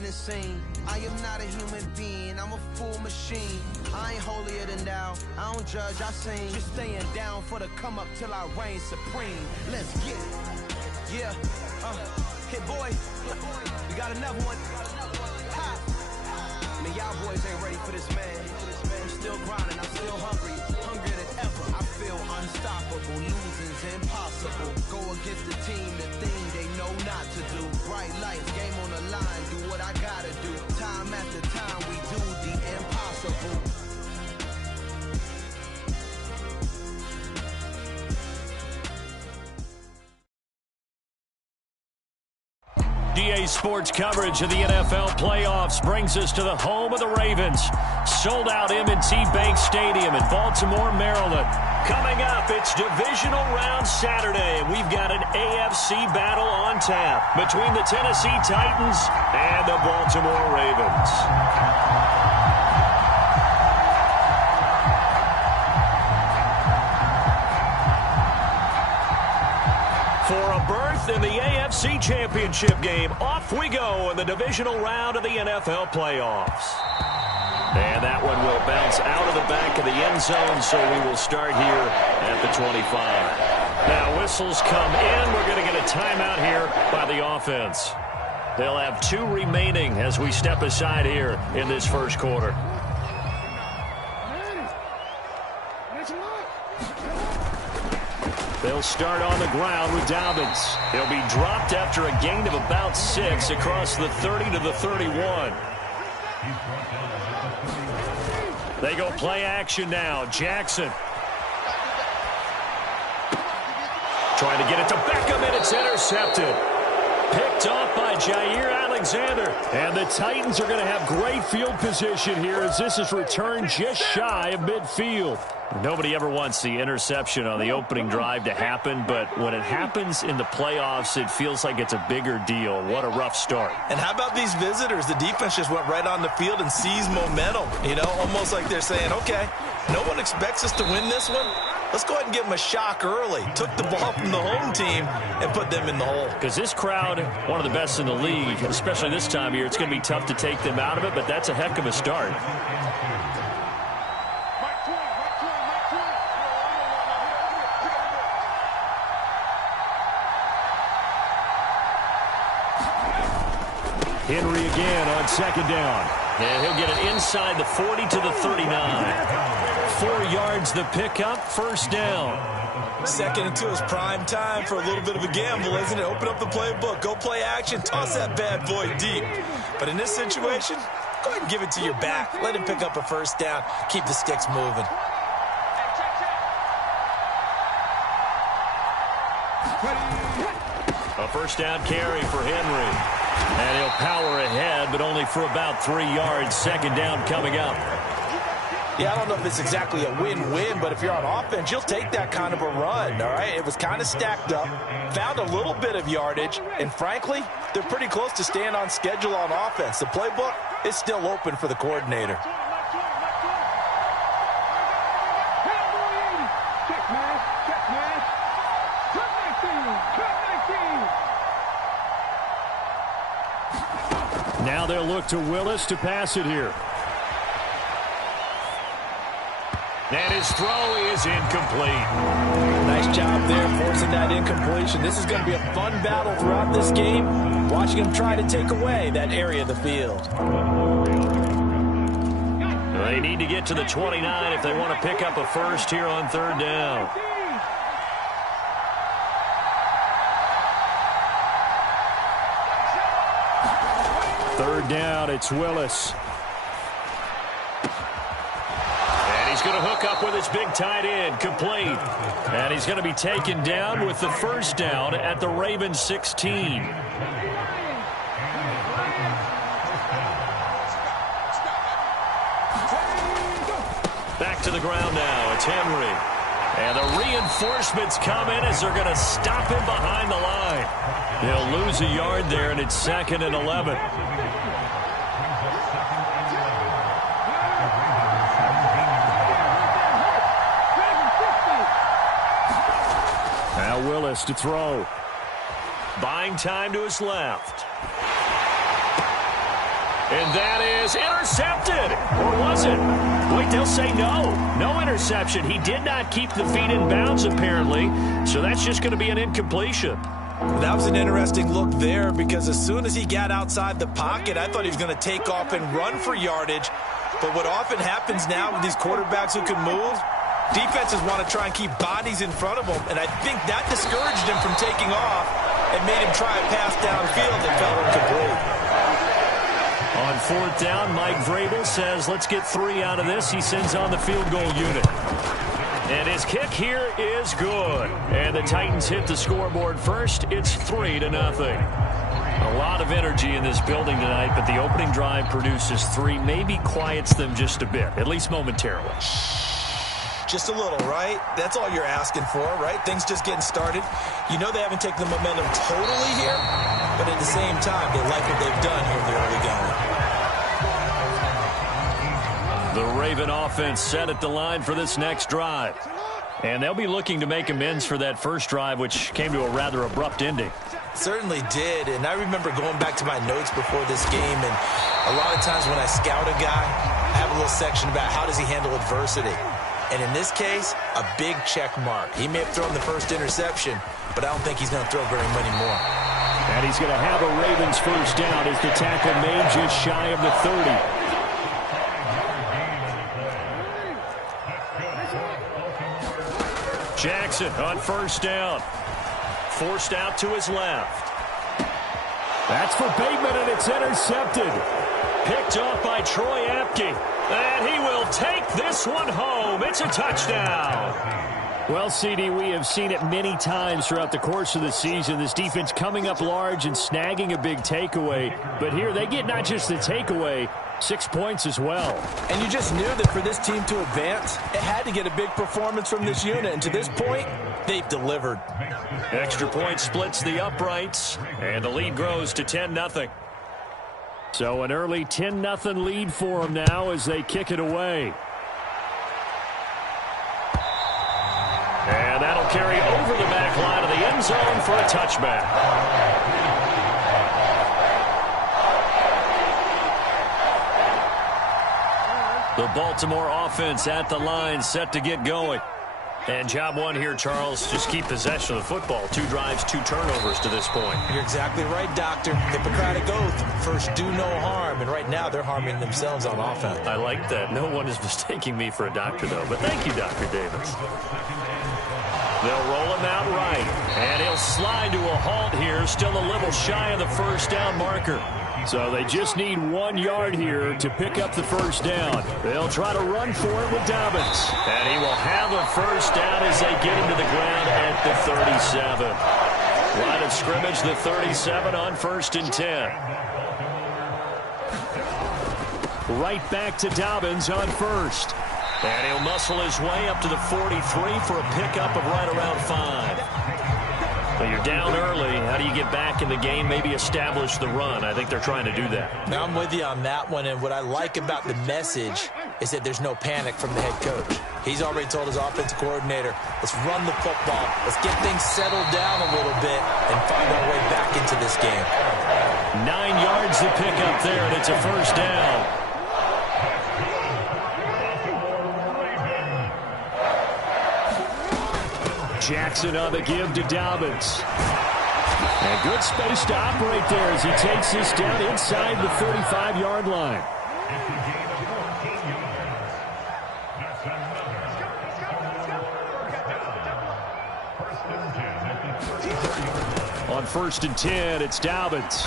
behind the scene. I am not a human being, I'm a full machine. I ain't holier than thou, I don't judge, I sing. Just staying down for the come up till I reign supreme. Let's get it. Yeah, Hit boy, we got another one. Ha! Man, y'all boys ain't ready for this, man. I'm still grinding, I'm still hungry, hungrier than ever. I feel unstoppable, losing's impossible. Go against the team, the thing they know not to do. Bright lights, game on the line, do what I gotta do. Time after time, we do the impossible. DA Sports coverage of the NFL playoffs brings us to the home of the Ravens. Sold out M&T Bank Stadium in Baltimore, Maryland. Coming up, it's divisional round Saturday, and we've got an AFC battle on tap between the Tennessee Titans and the Baltimore Ravens. For a berth in the AFC Championship game, off we go in the divisional round of the NFL playoffs. And that one will bounce out of the back of the end zone, so we will start here at the 25. Now whistles come in. We're going to get a timeout here by the offense. They'll have 2 remaining as we step aside here in this first quarter. They'll start on the ground with Dobbins. He'll be dropped after a gain of about 6 across the 30 to the 31. They go play action now. Jackson. Trying to get it to Beckham, and it's intercepted. Picked off by Jair Alexander. And the Titans are going to have great field position here as this is returned just shy of midfield. Nobody ever wants the interception on the opening drive to happen, but when it happens in the playoffs, it feels like it's a bigger deal. What a rough start. And how about these visitors? The defense just went right on the field and seized momentum. You know, almost like they're saying, okay, no one expects us to win this one. Let's go ahead and give them a shock early. Took the ball from the home team and put them in the hole. Because this crowd, one of the best in the league, especially this time of year, it's going to be tough to take them out of it, but that's a heck of a start. Henry again on second down. And he'll get it inside the 40 to the 39. 4 yards the pickup, first down. 2nd and 2 is prime time for a little bit of a gamble, isn't it? Open up the playbook, go play action, toss that bad boy deep. But in this situation, go ahead and give it to your back. Let him pick up a first down. Keep the sticks moving. A first down carry for Henry. And he'll power ahead, but only for about 3 yards. Second down coming up. Yeah, I don't know if it's exactly a win-win, but if you're on offense, you'll take that kind of a run, all right? It was kind of stacked up, found a little bit of yardage, and frankly, they're pretty close to staying on schedule on offense. The playbook is still open for the coordinator. Now they'll look to Willis to pass it here. And his throw is incomplete. Nice job there forcing that incompletion. This is going to be a fun battle throughout this game. Watching him try to take away that area of the field. They need to get to the 29 if they want to pick up a first here on 3rd down. Third down, it's Willis. And he's going to hook up with his big tight end, complete. And he's going to be taken down with the first down at the Ravens 16. Back to the ground now, it's Henry. And the reinforcements come in as they're going to stop him behind the line. He'll lose a yard there, and it's 2nd and 11. Now Willis to throw. Buying time to his left. And that is intercepted. Or was it? Wait, they'll say no. No interception. He did not keep the feet in bounds, apparently. So that's just going to be an incompletion. That was an interesting look there because as soon as he got outside the pocket, I thought he was going to take off and run for yardage. But what often happens now with these quarterbacks who can move, defenses want to try and keep bodies in front of them, and I think that discouraged him from taking off and made him try a pass downfield that fell incomplete. On 4th down, Mike Vrabel says, let's get 3 out of this. He sends on the field goal unit. And his kick here is good. And the Titans hit the scoreboard first. It's 3-0. A lot of energy in this building tonight, but the opening drive produces 3, maybe quiets them just a bit, at least momentarily. Just a little, right? That's all you're asking for, right? Things just getting started. You know they haven't taken the momentum totally here, but at the same time, they like what they've done here in the early going. The Raven offense set at the line for this next drive. And they'll be looking to make amends for that first drive, which came to a rather abrupt ending. Certainly did, and I remember going back to my notes before this game, and a lot of times when I scout a guy, I have a little section about how does he handle adversity. And in this case, a big check mark. He may have thrown the first interception, but I don't think he's going to throw very many more. And he's going to have a Ravens first down as the tackle made just shy of the 30. Jackson on first down. Forced out to his left. That's for Bateman, and it's intercepted. Picked off by Troy Apke. And he will take this one home. It's a touchdown. Well, CD, we have seen it many times throughout the course of the season. This defense coming up large and snagging a big takeaway. But here they get not just the takeaway, 6 points as well. And you just knew that for this team to advance, it had to get a big performance from this unit. And to this point, they've delivered. Extra point splits the uprights, and the lead grows to 10-0. So an early 10-0 lead for them now as they kick it away. And that'll carry over the back line of the end zone for a touchback. The Baltimore offense at the line, set to get going. And job one here, Charles, just keep possession of the football. 2 drives, 2 turnovers to this point. You're exactly right, Doctor. Hippocratic oath. First, do no harm. And right now, they're harming themselves on offense. I like that. No one is mistaking me for a doctor, though. But thank you, Dr. Davis. They'll roll him out right. And he'll slide to a halt here. Still a little shy of the first down marker. So they just need 1 yard here to pick up the first down. They'll try to run for it with Dobbins. And he will have a first down as they get him to the ground at the 37. Line of scrimmage, the 37 on 1st and 10. Right back to Dobbins on 1st. And he'll muscle his way up to the 43 for a pickup of right around 5. But you're down early. How do you get back in the game, maybe establish the run? I think they're trying to do that. Now, I'm with you on that one, and what I like about the message is that there's no panic from the head coach. He's already told his offensive coordinator, let's run the football, let's get things settled down a little bit, and find our way back into this game. 9 yards to pick up there, and it's a first down. Jackson on the give to Dobbins. And good space to operate there as he takes this down inside the 35-yard line. On 1st and 10, it's Dobbins.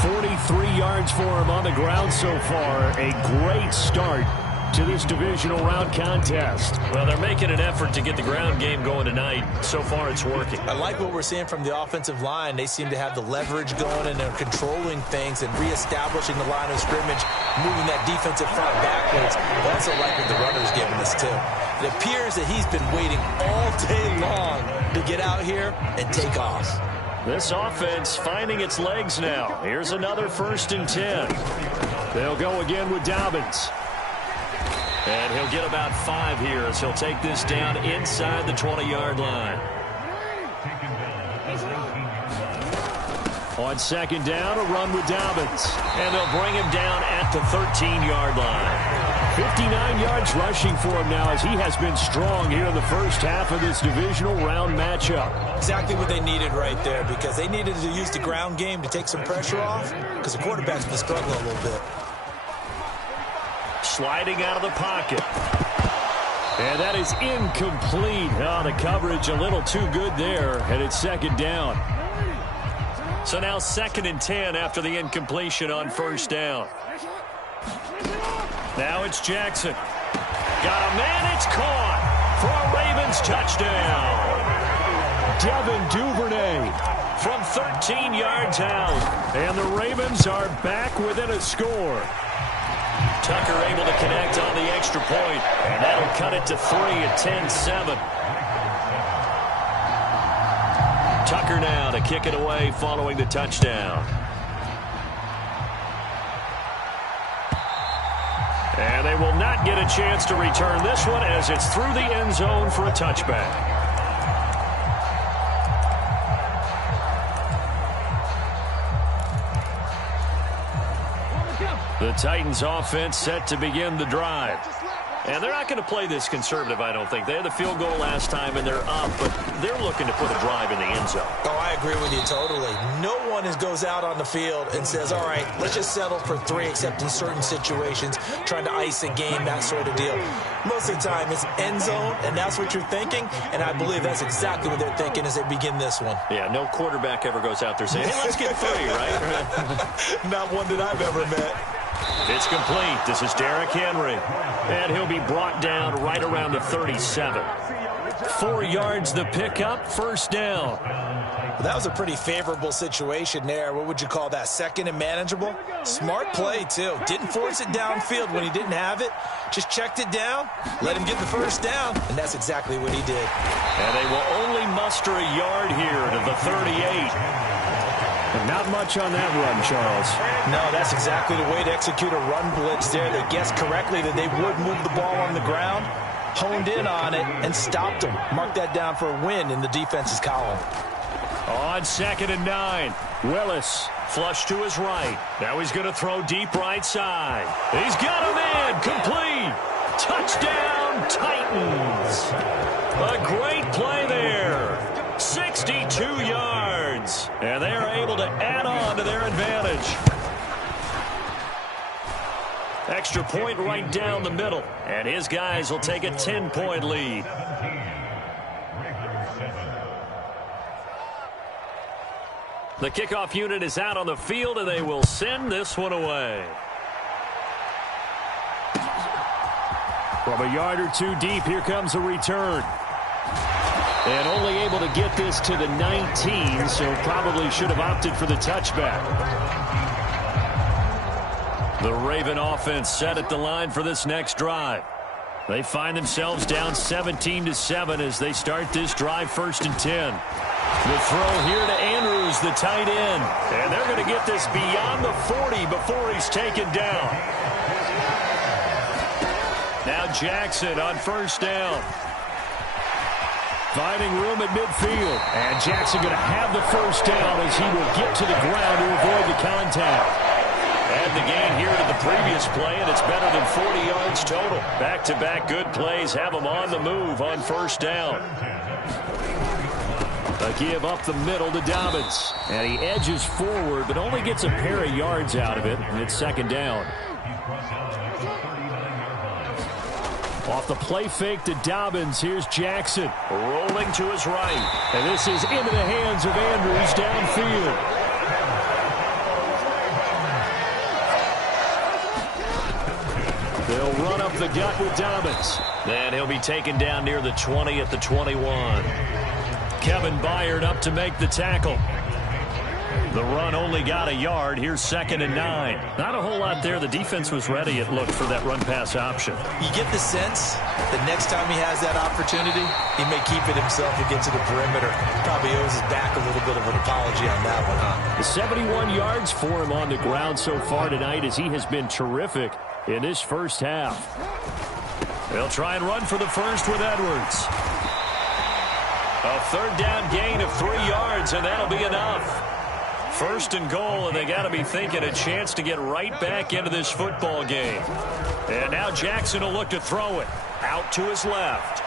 43 yards for him on the ground so far. A great start to this divisional round contest. Well, they're making an effort to get the ground game going tonight. So far, it's working. I like what we're seeing from the offensive line. They seem to have the leverage going, and they're controlling things and reestablishing the line of scrimmage, moving that defensive front backwards. I also like what the runner's giving us, too. It appears that he's been waiting all day long to get out here and take off. This offense finding its legs now. Here's another 1st and 10. They'll go again with Dobbins. And he'll get about 5 here as he'll take this down inside the 20-yard line. On On second down, a run with Dobbins. And they'll bring him down at the 13-yard line. 59 yards rushing for him now as he has been strong here in the first half of this divisional round matchup. Exactly what they needed right there, because they needed to use the ground game to take some pressure off, because the quarterback's been struggling a little bit. Sliding out of the pocket. And that is incomplete. Oh, the coverage a little too good there, and it's second down. So now 2nd and 10 after the incompletion on first down. Now it's Jackson. Got a man, it's caught for a Ravens touchdown. Devin Duvernay from 13 yards out. And the Ravens are back within a score. Tucker able to connect on the extra point, and that'll cut it to 3 at 10-7. Tucker now to kick it away following the touchdown. And they will not get a chance to return this one as it's through the end zone for a touchback. The Titans offense set to begin the drive. And they're not going to play this conservative, I don't think. They had the field goal last time, and they're up, but they're looking to put a drive in the end zone. Oh, I agree with you totally. No one goes out on the field and says, all right, let's just settle for 3, except in certain situations, trying to ice a game, that sort of deal. Most of the time, it's end zone, and that's what you're thinking, and I believe that's exactly what they're thinking as they begin this one. Yeah, no quarterback ever goes out there saying, hey, let's get 3, right? Not one that I've ever met. It's complete. This is Derrick Henry. And he'll be brought down right around the 37. 4 yards the pickup, first down. Well, that was a pretty favorable situation there. What would you call that? 2nd and manageable? Smart play, too. Didn't force it downfield when he didn't have it. Just checked it down, let him get the first down, and that's exactly what he did. And they will only muster a yard here to the 38. Not much on that run, Charles. No, that's exactly the way to execute a run blitz there. They guessed correctly that they would move the ball on the ground, honed in on it, and stopped them. Mark that down for a win in the defense's column. On 2nd and 9, Willis flush to his right. Now he's going to throw deep right side. He's got him in, complete. Touchdown, Titans. A great play there. 62 yards. And they are able to add on to their advantage. Extra point right down the middle. And his guys will take a 10-point lead. The kickoff unit is out on the field, and they will send this one away. From a yard or 2 deep, here comes a return. And only able to get this to the 19, so probably should have opted for the touchback. The Raven offense set at the line for this next drive. They find themselves down 17-7 as they start this drive 1st and 10. The throw here to Andrews, the tight end. And they're going to get this beyond the 40 before he's taken down. Now Jackson on first down. Finding room at midfield. And Jackson going to have the first down as he will get to the ground to avoid the contact. And the gain here to the previous play, and it's better than 40 yards total. Back-to-back good plays have them on the move on first down. A give up the middle to Dobbins. And he edges forward, but only gets a pair of yards out of it, and it's 2nd down. Off the play fake to Dobbins, here's Jackson. Rolling to his right. And this is into the hands of Andrews downfield. They'll run up the gut with Dobbins. And he'll be taken down near the 20 at the 21. Kevin Byard up to make the tackle. The run only got a yard. Here's 2nd and 9. Not a whole lot there. The defense was ready, it looked, for that run-pass option. You get the sense that next time he has that opportunity, he may keep it himself and get to the perimeter. Probably owes his back a little bit of an apology on that one, huh? 71 yards for him on the ground so far tonight as he has been terrific in this first half. They'll try and run for the first with Edwards. A 3rd down gain of 3 yards, and that'll be enough. First and goal, and they got to be thinking a chance to get right back into this football game. And now Jackson will look to throw it. Out to his left.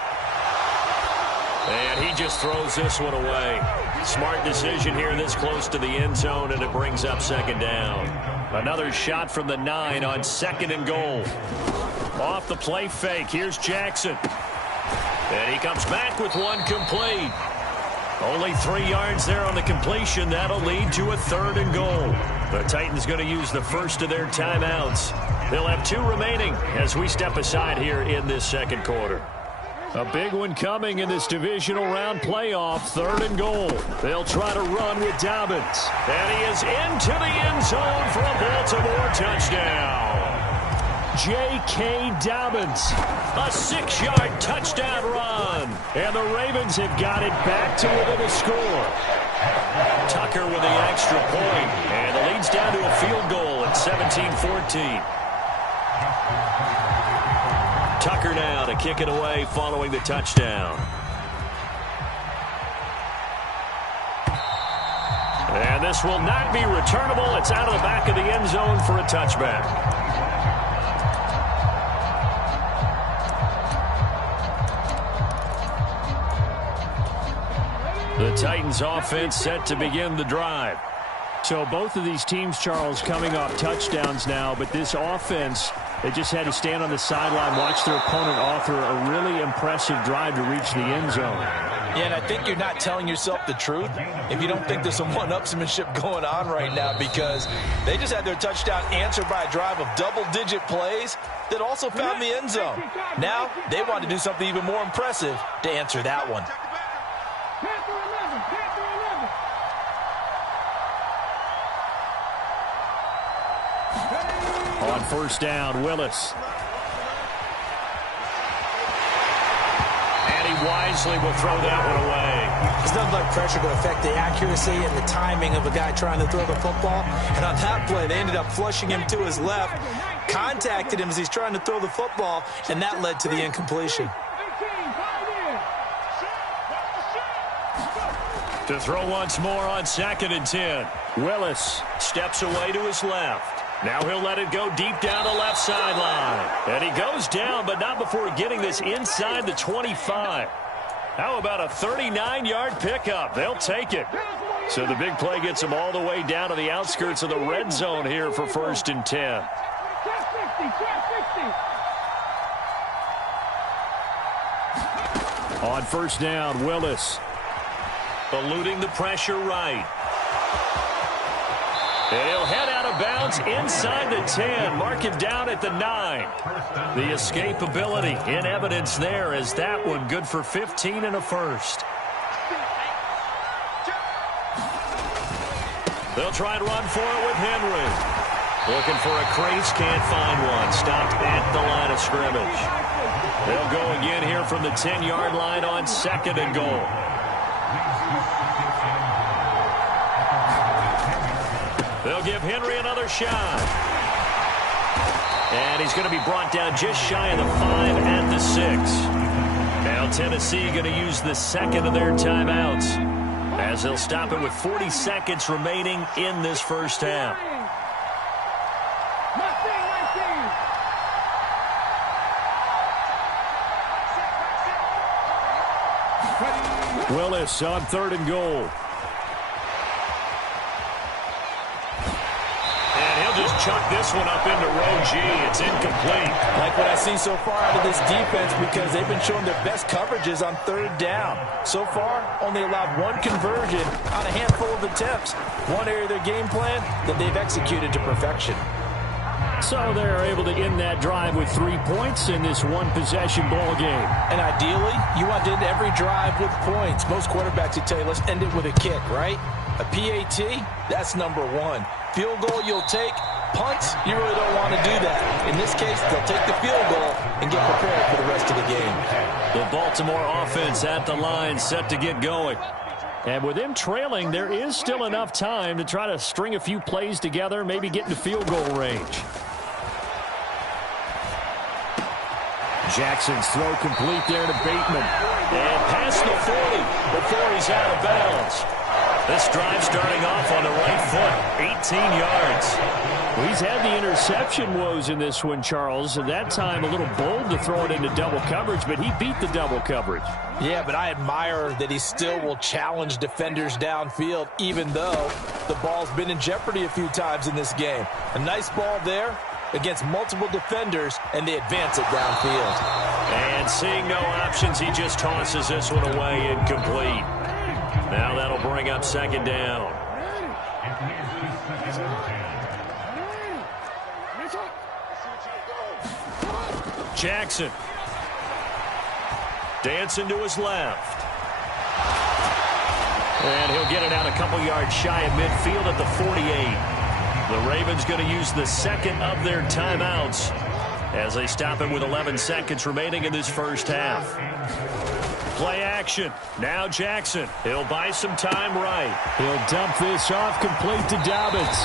And he just throws this one away. Smart decision here this close to the end zone, and it brings up second down. Another shot from the 9 on second and goal. Off the play fake, here's Jackson. And he comes back with one complete. Only 3 yards there on the completion. That'll lead to a third and goal. The Titans going to use the first of their timeouts. They'll have 2 remaining as we step aside here in this second quarter. A big one coming in this divisional round playoff, third and goal. They'll try to run with Dobbins. And he is into the end zone for a Baltimore touchdown. J.K. Dobbins, a 6-yard touchdown run. And the Ravens have got it back to within a score. Tucker with the extra point. And the lead's down to a field goal at 17-14. Tucker now to kick it away following the touchdown. And this will not be returnable. It's out of the back of the end zone for a touchback. The Titans offense set to begin the drive. So both of these teams, Charles, coming off touchdowns now, but this offense, they just had to stand on the sideline, watch their opponent author a really impressive drive to reach the end zone. Yeah, and I think you're not telling yourself the truth if you don't think there's some one-upsmanship going on right now, because they just had their touchdown answered by a drive of double-digit plays that also found the end zone. Now they want to do something even more impressive to answer that one. On first down, Willis. And he wisely will throw that one away. There's nothing like pressure to affect the accuracy and the timing of a guy trying to throw the football. And on that play, they ended up flushing him to his left, contacted him as he's trying to throw the football, and that led to the incompletion. To throw once more on second and 10. Willis steps away to his left. Now he'll let it go deep down the left sideline. And he goes down, but not before getting this inside the 25. How about a 39-yard pickup? They'll take it. So the big play gets them all the way down to the outskirts of the red zone here for first and 10. On first down, Willis. Eluding the pressure right. And he'll head out of bounds inside the 10. Mark him down at the 9. The escapability in evidence there as that one good for 15 and a first. They'll try and run for it with Henry. Looking for a crease, can't find one. Stopped at the line of scrimmage. They'll go again here from the 10-yard line on second and goal. They'll give Henry another shot. And he's going to be brought down just shy of the 5 at the 6. Now Tennessee going to use the second of their timeouts as they'll stop it with 40 seconds remaining in this first half. Willis on third and goal. Just chuck this one up into row G. It's incomplete. Like what I see so far out of this defense, because they've been showing their best coverages on third down. So far, only allowed one conversion on a handful of attempts. One area of their game plan that they've executed to perfection. So they're able to end that drive with 3 points in this one-possession ball game. And ideally, you want to end every drive with points. Most quarterbacks would tell you, let's end it with a kick, right? A PAT, that's number 1. Field goal you'll take. Punts, you really don't want to do that. In this case, they'll take the field goal and get prepared for the rest of the game. The Baltimore offense at the line set to get going. And with them trailing, there is still enough time to try to string a few plays together, maybe get into field goal range. Jackson's throw complete there to Bateman. And past the 40 before he's out of bounds. This drive starting off on the right foot, 18 yards. Well, he's had the interception woes in this one, Charles. At that time, a little bold to throw it into double coverage, but he beat the double coverage. Yeah, but I admire that he still will challenge defenders downfield, even though the ball's been in jeopardy a few times in this game. A nice ball there against multiple defenders, and they advance it downfield. And seeing no options, he just tosses this one away incomplete. Now that'll bring up second down. Jackson. Dancing to his left. And he'll get it out a couple yards shy of midfield at the 48. The Ravens going to use the second of their timeouts as they stop him with 11 seconds remaining in this first half. Play action. Now Jackson. He'll buy some time right. He'll dump this off complete to Dobbins.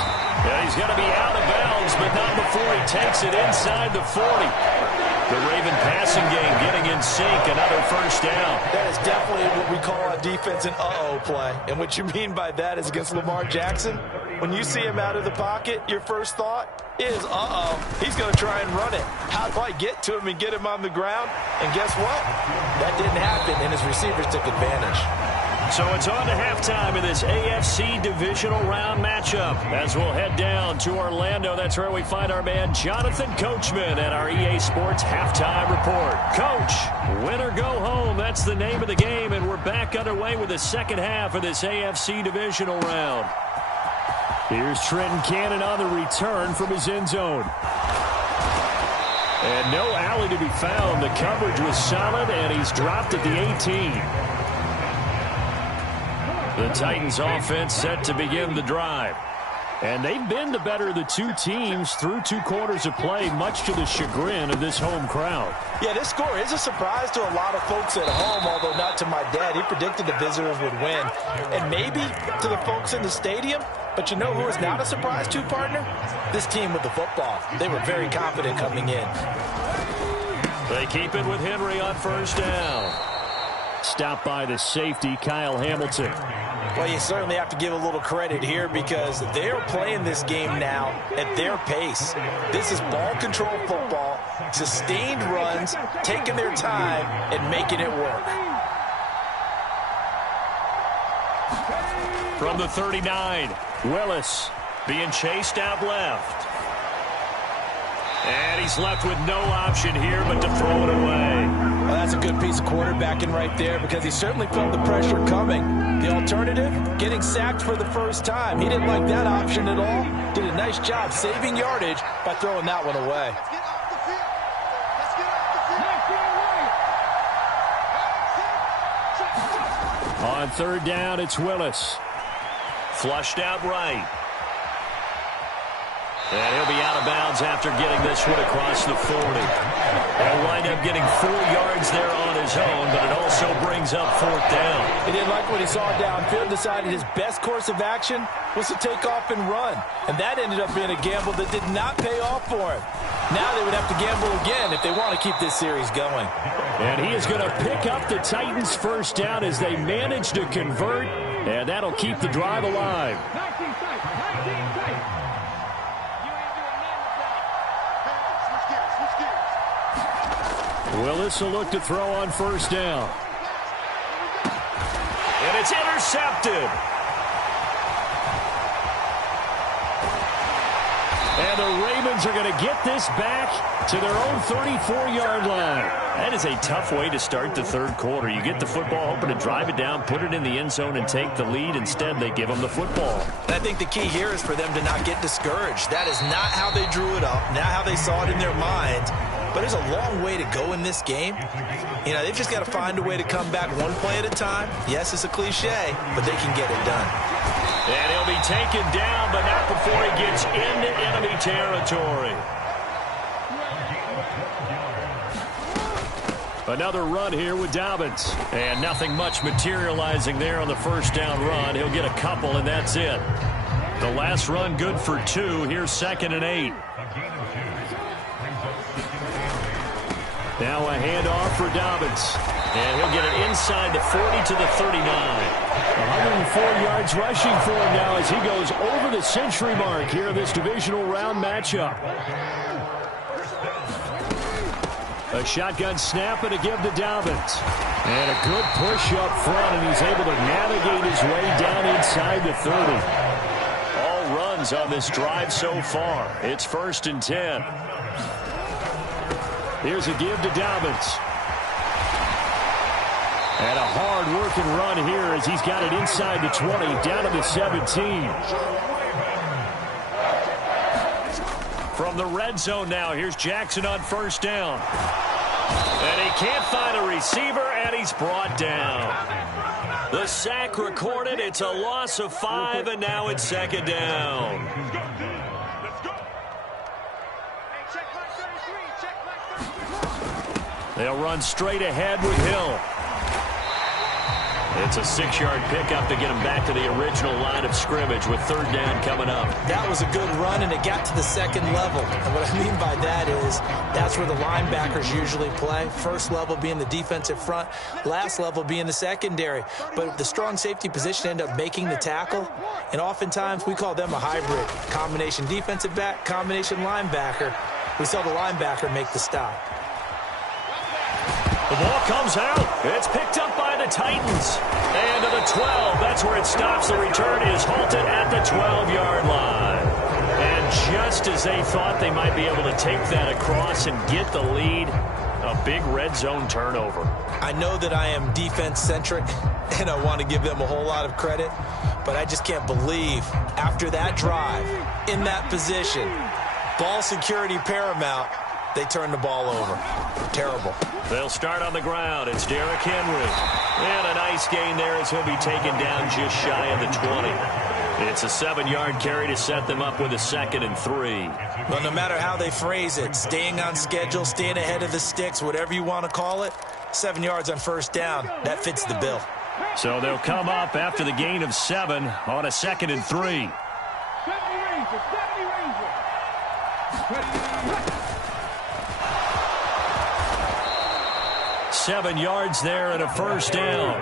Yeah, he's going to be out of bounds, but not before he takes it inside the 40. The Raven passing game getting in sync. Another first down. That is definitely what we call a defense and uh-oh play. And what you mean by that is against Lamar Jackson, when you see him out of the pocket, your first thought is, uh-oh, he's going to try and run it. How do I get to him and get him on the ground? And guess what? That didn't happen, and his receivers took advantage. So it's on to halftime in this AFC divisional round matchup. As we'll head down to Orlando, that's where we find our man Jonathan Coachman at our EA Sports Halftime Report. Coach, win or go home, that's the name of the game, and we're back underway with the second half of this AFC divisional round. Here's Trenton Cannon on the return from his end zone. And no alley to be found. The coverage was solid, and he's dropped at the 18. The Titans offense set to begin the drive. And they've been the better of the two teams through 2 quarters of play, much to the chagrin of this home crowd. Yeah, this score is a surprise to a lot of folks at home, although not to my dad. He predicted the visitors would win. And maybe to the folks in the stadium. But you know who is not a surprise to, partner? This team with the football. They were very confident coming in. They keep it with Henry on first down. Stopped by the safety, Kyle Hamilton. Well, you certainly have to give a little credit here because they're playing this game now at their pace. This is ball control football, sustained runs, taking their time and making it work. From the 39, Willis being chased out left. And he's left with no option here but to throw it away. Well, that's a good piece of quarterbacking right there because he certainly felt the pressure coming. The alternative, getting sacked for the first time. He didn't like that option at all. Did a nice job saving yardage by throwing that one away. On third down, it's Willis. Flushed out right. And he'll be out of bounds after getting this one across the 40. He'll wind up getting 4 yards there on his own, but it also brings up fourth down. He didn't like what he saw downfield, decided his best course of action was to take off and run. And that ended up being a gamble that did not pay off for him. Now they would have to gamble again if they want to keep this series going. And he is going to pick up the Titans' first down as they manage to convert, and that'll keep the drive alive. Willis will look to throw on first down. And it's intercepted. And the Ravens are going to get this back to their own 34-yard line. That is a tough way to start the third quarter. You get the football, hoping to drive it down, put it in the end zone, and take the lead. Instead, they give them the football. I think the key here is for them to not get discouraged. That is not how they drew it up, not how they saw it in their minds. But there's a long way to go in this game. You know, they've just got to find a way to come back one play at a time. Yes, it's a cliche, but they can get it done. And he'll be taken down, but not before he gets into enemy territory. Another run here with Dobbins. And nothing much materializing there on the first down run. He'll get a couple, and that's it. The last run good for 2. Here's 2nd and 8. Now a handoff for Dobbins. And he'll get it inside the 40 to the 39. 104 yards rushing for him now as he goes over the century mark here in this divisional round matchup. A shotgun snap and a give to Dobbins. And a good push up front, and he's able to navigate his way down inside the 30. All runs on this drive so far. It's 1st and 10. Here's a give to Dobbins. And a hard-working run here as he's got it inside the 20, down to the 17. From the red zone now, here's Jackson on 1st down. And he can't find a receiver, and he's brought down. The sack recorded. It's a loss of 5, and now it's 2nd down. They'll run straight ahead with Hill. It's a 6-yard pickup to get him back to the original line of scrimmage with 3rd down coming up. That was a good run, and it got to the 2nd level. And what I mean by that is that's where the linebackers usually play. 1st level being the defensive front, last level being the secondary. But the strong safety position ended up making the tackle, and oftentimes we call them a hybrid. Combination defensive back, combination linebacker. We saw the linebacker make the stop. The ball comes out. It's picked up by the Titans. And to the 12. That's where it stops. The return is halted at the 12-yard line. And just as they thought they might be able to take that across and get the lead, a big red zone turnover. I know that I am defense-centric, and I want to give them a whole lot of credit, but I just can't believe after that drive, in that position, ball security paramount, they turn the ball over. Terrible. They'll start on the ground. It's Derrick Henry. And a nice gain there as he'll be taken down just shy of the 20. It's a 7-yard carry to set them up with a 2nd and 3. Well, no matter how they phrase it, staying on schedule, staying ahead of the sticks, whatever you want to call it, 7 yards on 1st down, that fits the bill. So they'll come up after the gain of 7 on a 2nd and 3. 7 yards there and a 1st down.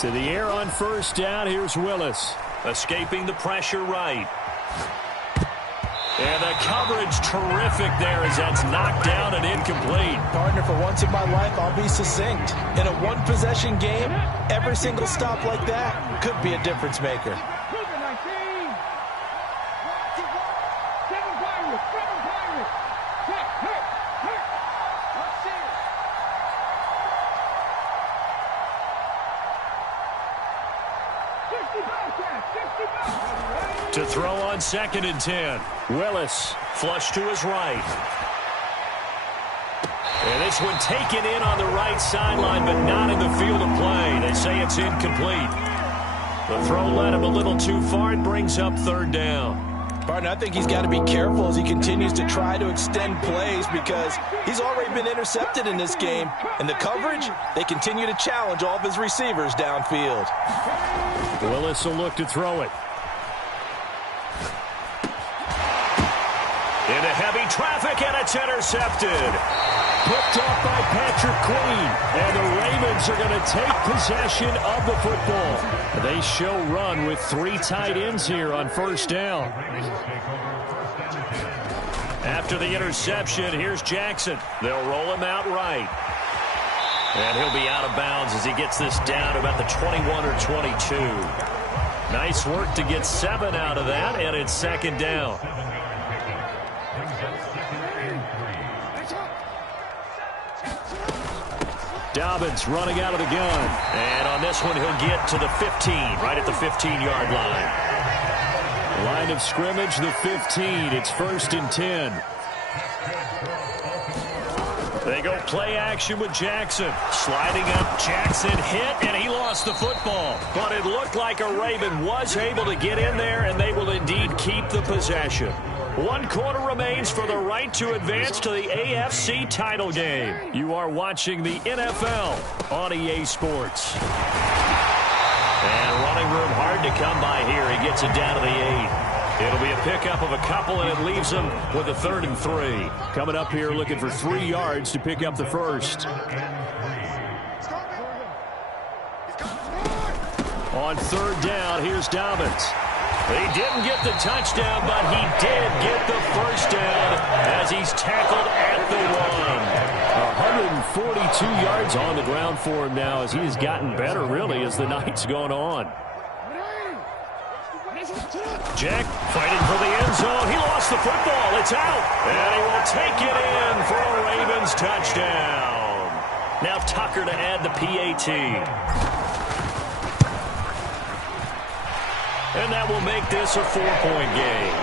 To the air on 1st down, here's Willis. Escaping the pressure right. And the coverage terrific there as that's knocked down and incomplete. Partner, for once in my life, I'll be succinct. In a one-possession game, every single stop like that could be a difference maker. To throw on 2nd and 10. Willis flush to his right. And this one taken in on the right sideline, but not in the field of play. They say it's incomplete. The throw led him a little too far. It brings up 3rd down. Partner, I think he's got to be careful as he continues to try to extend plays because he's already been intercepted in this game. And the coverage, they continue to challenge all of his receivers downfield. Willis will look to throw it. Into heavy traffic, and it's intercepted. Picked up by Patrick Queen. And the Ravens are going to take possession of the football. They show run with 3 tight ends here on 1st down. After the interception, here's Jackson. They'll roll him out right. And he'll be out of bounds as he gets this down to about the 21 or 22. Nice work to get 7 out of that, and it's 2nd down. Dobbins running out of the gun. And on this one, he'll get to the 15, right at the 15-yard line. Line of scrimmage, the 15. It's 1st and 10. They go play action with Jackson. Sliding up, Jackson hit, and he lost the football. But it looked like a Raven was able to get in there, and they will indeed keep the possession. 1 quarter remains for the right to advance to the AFC title game. You are watching the NFL on EA Sports. And running room hard to come by here. He gets it down to the 8. It'll be a pickup of a couple, and it leaves him with a 3rd and 3. Coming up here looking for 3 yards to pick up the first. On 3rd down, here's Dobbins. He didn't get the touchdown, but he did get the first down as he's tackled at the 1. 142 yards on the ground for him now as he has gotten better, really, as the night's gone on. Jack fighting for the end zone. He lost the football. It's out. And he will take it in for a Ravens touchdown. Now Tucker to add the PAT. And that will make this a 4-point game.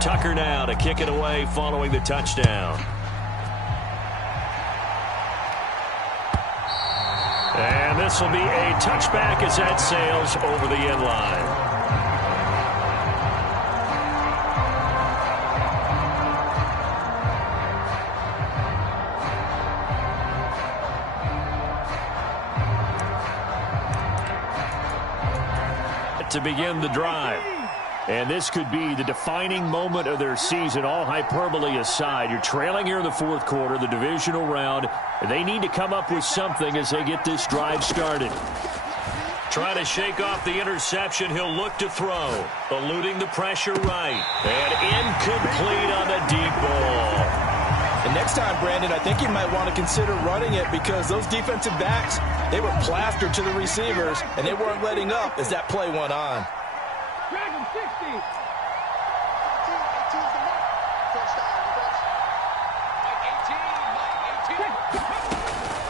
Tucker now to kick it away following the touchdown. And this will be a touchback as that sails over the end line. To begin the drive. And this could be the defining moment of their season, all hyperbole aside. You're trailing here in the 4th quarter, the divisional round. They need to come up with something as they get this drive started. Trying to shake off the interception. He'll look to throw. Eluding the pressure right. And incomplete on the deep ball. And next time, Brandon, I think you might want to consider running it because those defensive backs, they were plastered to the receivers, and they weren't letting up as that play went on.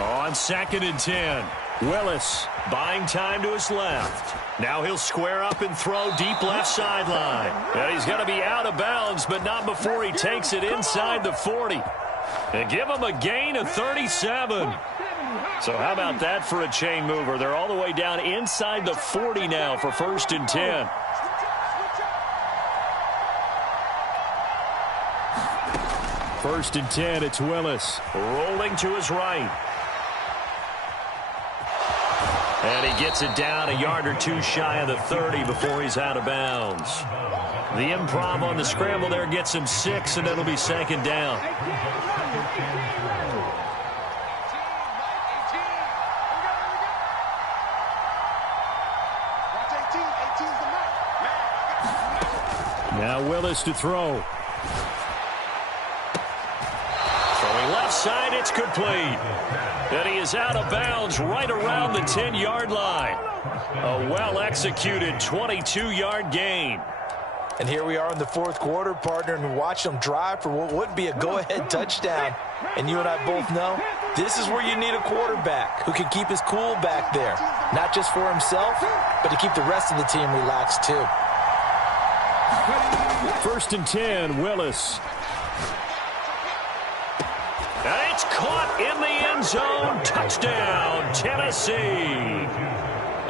On 2nd and 10, Willis buying time to his left. Now he'll square up and throw deep left sideline. And he's going to be out of bounds, but not before he takes it inside the 40. And give him a gain of 37. So how about that for a chain mover? They're all the way down inside the 40 now for 1st and 10. First and 10, it's Willis. Rolling to his right. And he gets it down a yard or two shy of the 30 before he's out of bounds. The improv on the scramble there gets him 6, and it'll be 2nd down. Now Willis to throw. Left side, it's complete. And he is out of bounds right around the 10-yard line. A well-executed 22-yard gain. And here we are in the 4th quarter, partner, and watch them drive for what would be a go-ahead touchdown. And you and I both know this is where you need a quarterback who can keep his cool back there. Not just for himself, but to keep the rest of the team relaxed, too. 1st and 10, Willis. And it's caught in the end zone. Touchdown, Tennessee.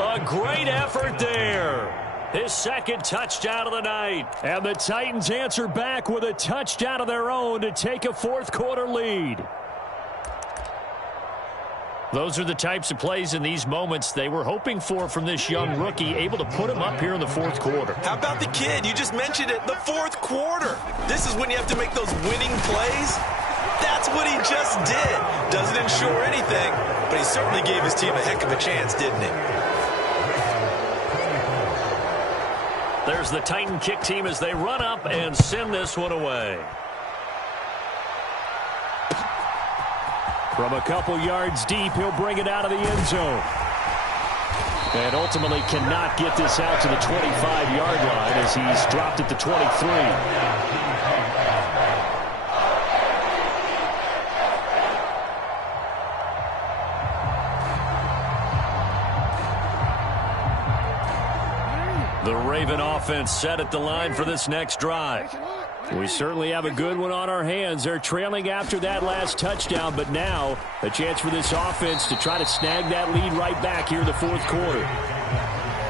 A great effort there. His 2nd touchdown of the night. And the Titans answer back with a touchdown of their own to take a 4th quarter lead. Those are the types of plays in these moments they were hoping for from this young rookie, able to put him up here in the 4th quarter. How about the kid? You just mentioned it, the 4th quarter. This is when you have to make those winning plays. That's what he just did. Doesn't ensure anything, but he certainly gave his team a heck of a chance, didn't he? There's the Titan kick team as they run up and send this one away. From a couple yards deep, he'll bring it out of the end zone. And ultimately cannot get this out to the 25-yard line as he's dropped at the 23. The Raven offense set at the line for this next drive. We certainly have a good one on our hands. They're trailing after that last touchdown, but now a chance for this offense to try to snag that lead right back here in the 4th quarter.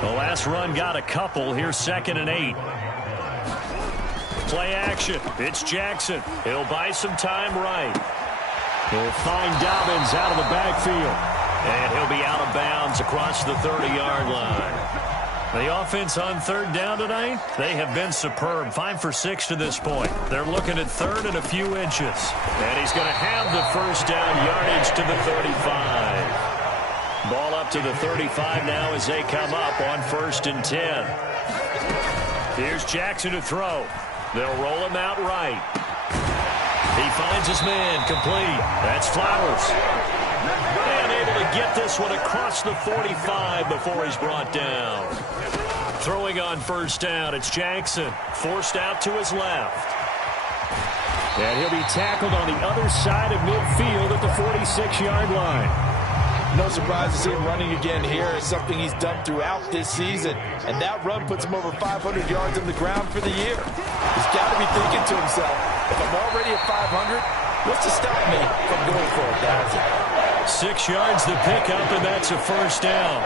The last run got a couple. Here's 2nd and 8. Play action. It's Jackson. He'll buy some time right. He'll find Dobbins out of the backfield. And he'll be out of bounds across the 30-yard line. The offense on 3rd down tonight, they have been superb. 5 for 6 to this point. They're looking at 3rd and a few inches. And he's going to have the first down yardage to the 35. Ball up to the 35 now as they come up on 1st and 10. Here's Jackson to throw. They'll roll him out right. He finds his man complete. That's Flowers. And able to get this one across the 45 before he's brought down. Throwing on 1st down, it's Jackson. Forced out to his left. And he'll be tackled on the other side of midfield at the 46-yard line. No surprise to see him running again here. It's something he's done throughout this season. And that run puts him over 500 yards on the ground for the year. He's got to be thinking to himself, if I'm already at 500, what's to stop me from going for 1,000? 6 yards the pickup, and that's a first down.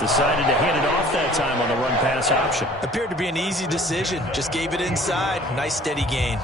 Decided to hand it off that time on the run-pass option. Appeared to be an easy decision. Just gave it inside. Nice steady gain.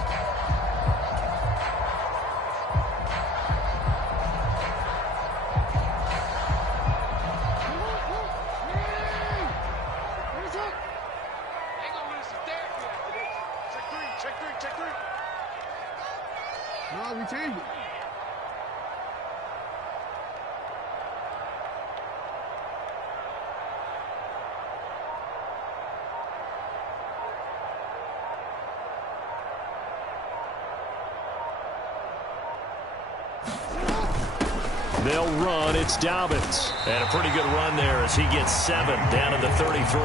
They'll run. It's Dobbins. And a pretty good run there as he gets 7 down to the 33.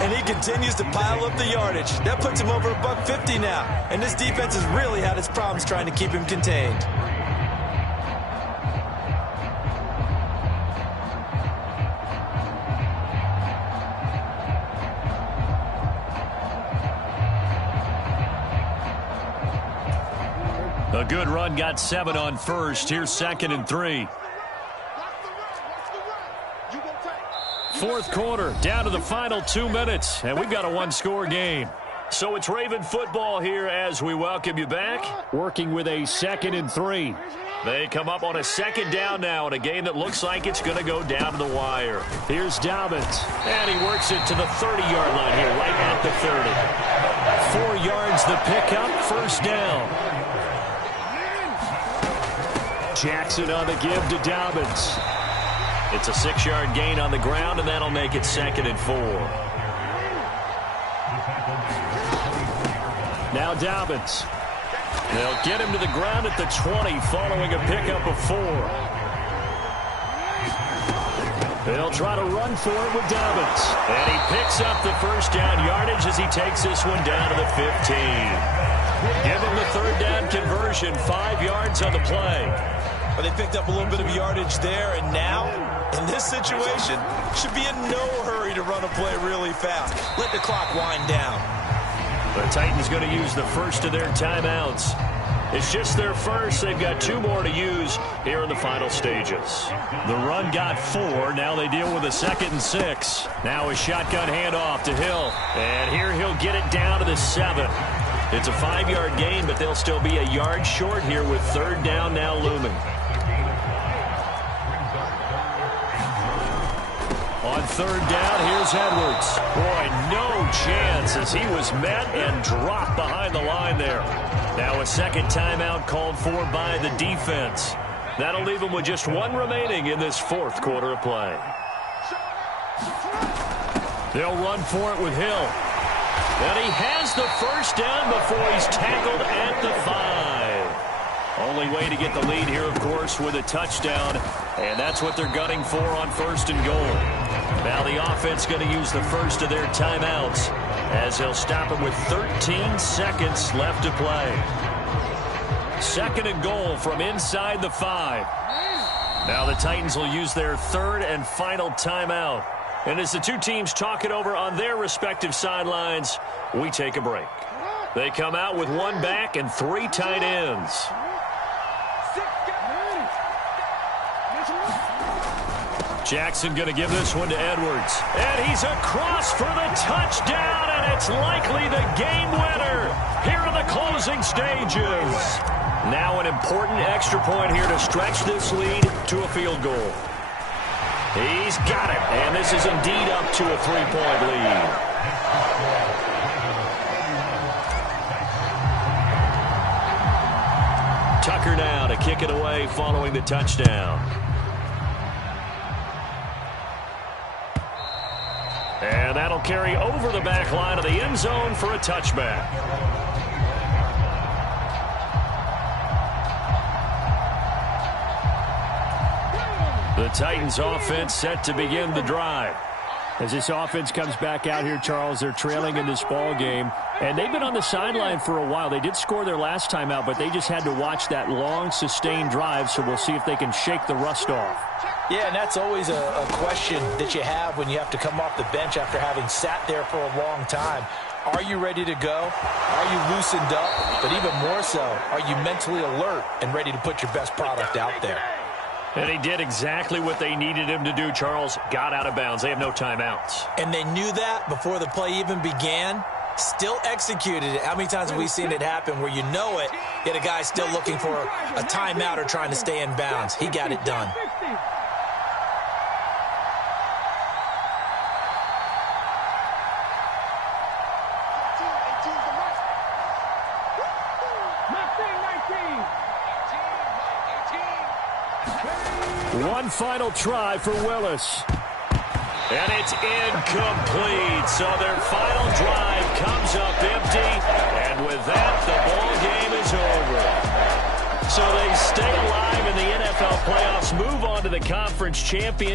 And he continues to pile up the yardage. That puts him over $150 now. And this defense has really had its problems trying to keep him contained. A good run, got 7 on 1st. Here's 2nd and 3. 4th quarter, down to the final 2 minutes, and we've got a 1-score game. So it's Raven football here as we welcome you back, working with a 2nd and 3. They come up on a 2nd down now in a game that looks like it's going to go down to the wire. Here's Dobbins, and he works it to the 30-yard line here, right at the 30. 4 yards the pickup, first down. Jackson on the give to Dobbins. It's a 6-yard gain on the ground, and that'll make it 2nd and 4. Now Dobbins. They'll get him to the ground at the 20 following a pickup of 4. They'll try to run for it with Dobbins. And he picks up the first down yardage as he takes this one down to the 15. Give him the 3rd down conversion, 5 yards on the play. But they picked up a little bit of yardage there, and now, in this situation, should be in no hurry to run a play really fast. Let the clock wind down. The Titans going to use the first of their timeouts. It's just their first. They've got 2 more to use here in the final stages. The run got 4. Now they deal with a 2nd and 6. Now a shotgun handoff to Hill. And here he'll get it down to the 7. It's a 5-yard gain, but they'll still be a yard short here with 3rd down now looming. On 3rd down, here's Edwards. Boy, no chance as he was met and dropped behind the line there. Now a 2nd timeout called for by the defense. That'll leave them with just 1 remaining in this 4th quarter of play. They'll run for it with Hill. And he has the first down before he's tackled at the 5. Only way to get the lead here, of course, with a touchdown. And that's what they're gunning for on 1st and goal. Now the offense going to use the first of their timeouts as they'll stop it with 13 seconds left to play. 2nd and goal from inside the 5. Now the Titans will use their 3rd and final timeout. And as the 2 teams talk it over on their respective sidelines, we take a break. They come out with 1 back and 3 tight ends. Jackson going to give this one to Edwards. And he's across for the touchdown, and it's likely the game winner here in the closing stages. Now an important extra point here to stretch this lead to a field goal. He's got it, and this is indeed up to a 3-point lead. Tucker now to kick it away following the touchdown. And that'll carry over the back line of the end zone for a touchback. The Titans offense set to begin the drive. As this offense comes back out here, Charles, they're trailing in this ball game, and they've been on the sideline for a while. They did score their last time out, but they just had to watch that long, sustained drive, so we'll see if they can shake the rust off. Yeah, and that's always a question that you have when you have to come off the bench after having sat there for a long time. Are you ready to go? Are you loosened up? But even more so, are you mentally alert and ready to put your best product out there? And he did exactly what they needed him to do, Charles. Got out of bounds. They have no timeouts. And they knew that before the play even began. Still executed it. How many times have we seen it happen where you know it, yet a guy still looking for a timeout or trying to stay in bounds? He got it done. One final try for Willis. And it's incomplete. So their final drive comes up empty. And with that, the ball game is over. So they stay alive in the NFL playoffs, move on to the conference championship.